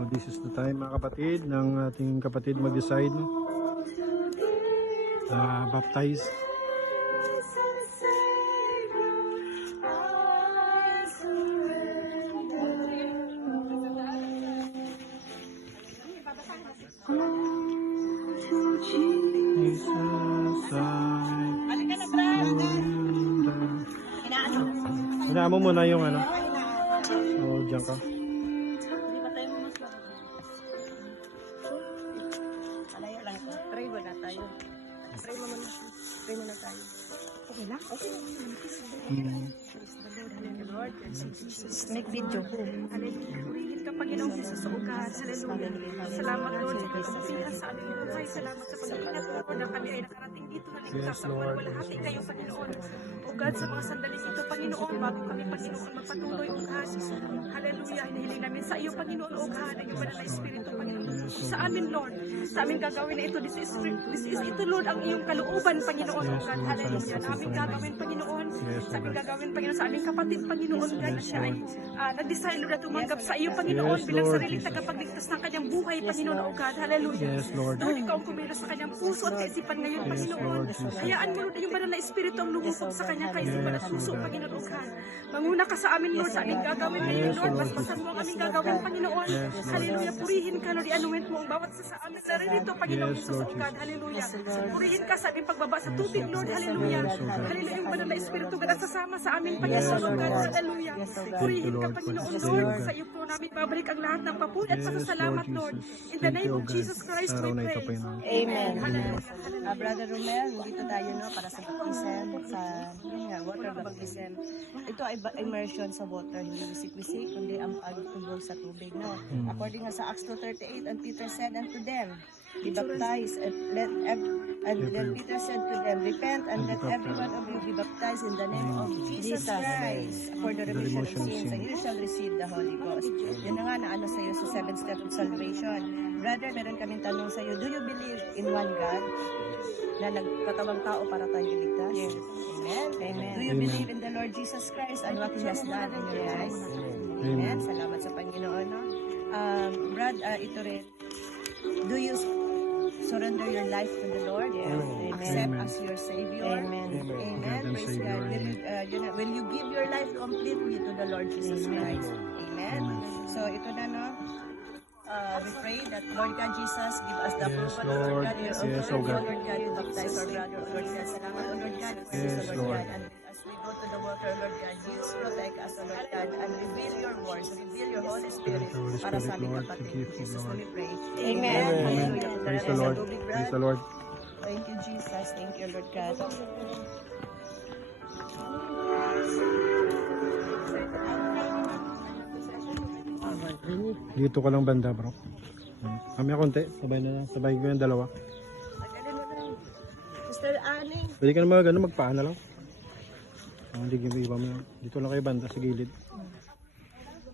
So this is the time mga kapatid ng ating kapatid mag-decide baptize. Hinaan mo muna yung ano. O, diyan ka. Alaya lang ko. Pray muna tayo. Pray muna tayo. Okay lang? Okay lang. Lord, make video. Hallelujah. Purihin ka, Panginoong Jesus, sa ugat. Hallelujah. Salamat, Lord, sa pagkakasihan sa aming buhay. Salamat sa pag-iingat mo na kami ay nakarating dito na ligtas. Ang walwalhati kayo, Panginoon. O God, sa mga sandaling ito, Panginoon, bago kami, Panginoon, magpatuloy, O God. Hallelujah. Hinihiling namin sa iyo, Panginoon, O God, ang iyong banal na Espiritu, Panginoon. Sa amin, Lord. Sa amin gagawin na ito. This is ito, Lord, ang iyong kalooban, Panginoon, O God. Hallelujah. Sa aming gagawin, Panginoon. Sa aming gagawin, Panginoon. Sa aming kapatid, Panginoon, God, na siya ay nag-decide, Lord, na tumanggap sa iyo, Panginoon, bilang sariling tagapagligtas ng kanyang buhay, Panginoon, O God. Hallelujah. Lord, ikaw ang kumilos sa kanyang puso at kaisipan ngayon, Panginoon. Hayaan mo, Lord, yung banal na Espiritu ang lumubog sa kanyang kaisipan at puso, Panginoon, O God. Manguna ka sa amin, Lord, sa aming gagawin ngayon, Lord. Basbasan mo ang aming gagawin, Panginoon. Hallelujah. Purihin ka, Lord. I-anoint mo ang bawat sa amin naririto, Panginoon Jesus, O God. Hallelujah. Purihin ka sa aming pagbaba sa tubig, Lord. Hallelujah. Hallelujah. Yung banal na Espiritu, God, at sasama sa amin, Panginoon, O God. Hallelujah. Purihin ka, Panginoon, Lord. Sa iyo po namin babalik ang lahat ng papuri at pasasalamat, Lord. In the name of Jesus Christ, we pray. Amen. Brother Romel, dito tayo para sa baptism, sa water baptism. Ito ay immersion sa water, hindi wisik-wisik, kundi ang pagtubog sa tubig. No? According sa Acts 2:38, and Peter said unto them, be baptized, and then Peter said to them, repent, and let every one of you be baptized in the name of Jesus Christ for the remission of sins, and you shall receive the Holy Ghost. Yun na nga na ano sa iyo sa 7 steps of salvation. Brother, meron kaming tanong sa iyo, do you believe in one God na nagkatawang tao para tayo iligtas? Yes. Amen. Amen. Do you believe in the Lord Jesus Christ and what He has done in your life? Amen. Salamat sa Panginoon. No? Brad, ito rin. Do you surrender your life to the Lord? Yes. Accept as your Savior? Amen. Amen. Praise God. Will you give your life completely to the Lord Jesus Christ? Amen. So ito na, no? We pray that Lord God Jesus give us the approval, Lord God, your Lord God, to baptize our brother, Lord God. Salamat, Lord God, for this, Lord God. And as we go to the water, Lord God, you protect us, Lord God, and reveal your words, reveal your Holy Spirit para sa aming kapatid. In Jesus' name we pray. Amen. Hallelujah. Praise the Lord. Praise the Lord. Thank you, Jesus. Thank you, Lord God. Dito ka lang banda, bro. Kami konti, sabay ko yung dalawa. Mr. Aning. Pwede ka naman magpaana lang. Hindi iba mo. Dito lang kayo banda sa gilid.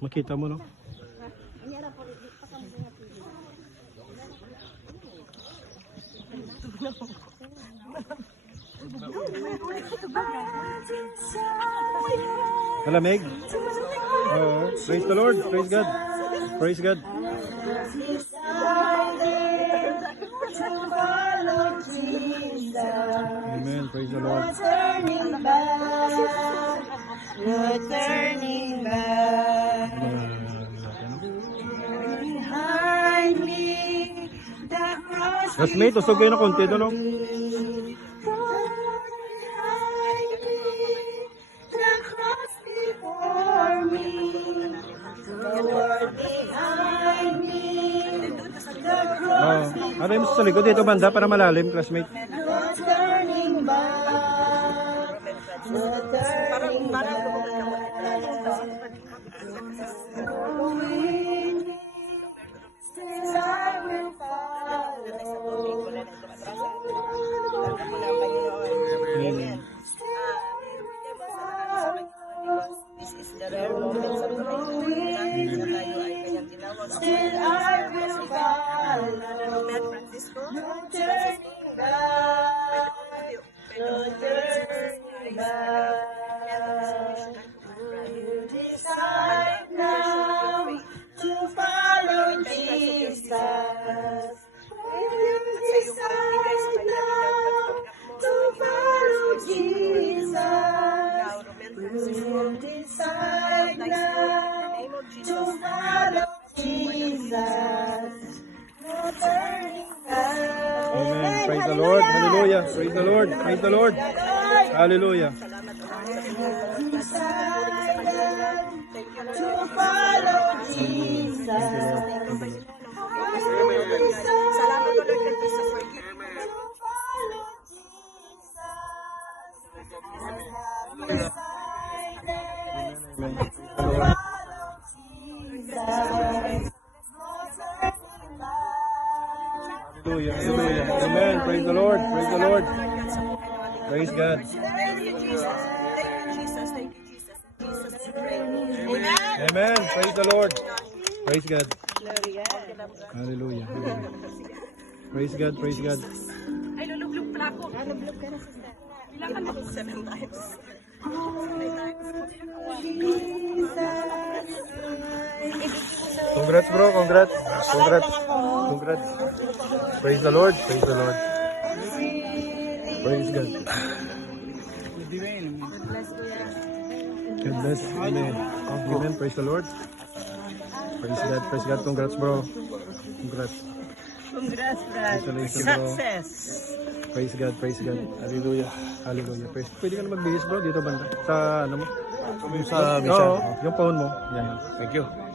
Makita mo, no? Malamig? Oo. Praise the Lord. Praise God. Praise God. Amen. Praise the Lord. You're turning back. Behind me, the cross. Classmate, usog kayo na konti doon, no? Ano yung sa likod dito banda para malalim, classmate? Amen. This is the rare moments of life na tayo ay kanyang tinawag sa Romel Francisco. You decide now to follow Jesus. the Lord. Hallelujah. Praise the Lord. Praise the Lord. Hallelujah. Salamat po, Lord Jesus, for giving Hallelujah. Hallelujah. Amen. Praise the Lord. Praise the Lord. Praise God. Thank you, Jesus. Thank you, Jesus. Thank you, Jesus. Jesus, we pray. Amen. Amen. Praise the Lord. Praise God. Hallelujah. Praise God. Praise God. Ay, lulublog pala ako. Lulublog ka na, sister. Bilangan mo 7 times. 7 times. Congrats, bro. Congrats. Congrats. Congrats. Praise the Lord. Praise the Lord. Praise God. God bless. Amen. Amen. Praise the Lord. Praise God. Praise God. Congrats, bro. Congrats. Congrats, Brad. Congratulations, bro. Success. Praise God. Praise God. Hallelujah. Hallelujah. Praise. Pwede ka na magbihis, bro. Dito banda. Sa ano mo? Sa Oo. Yung phone mo. Yan. Thank you.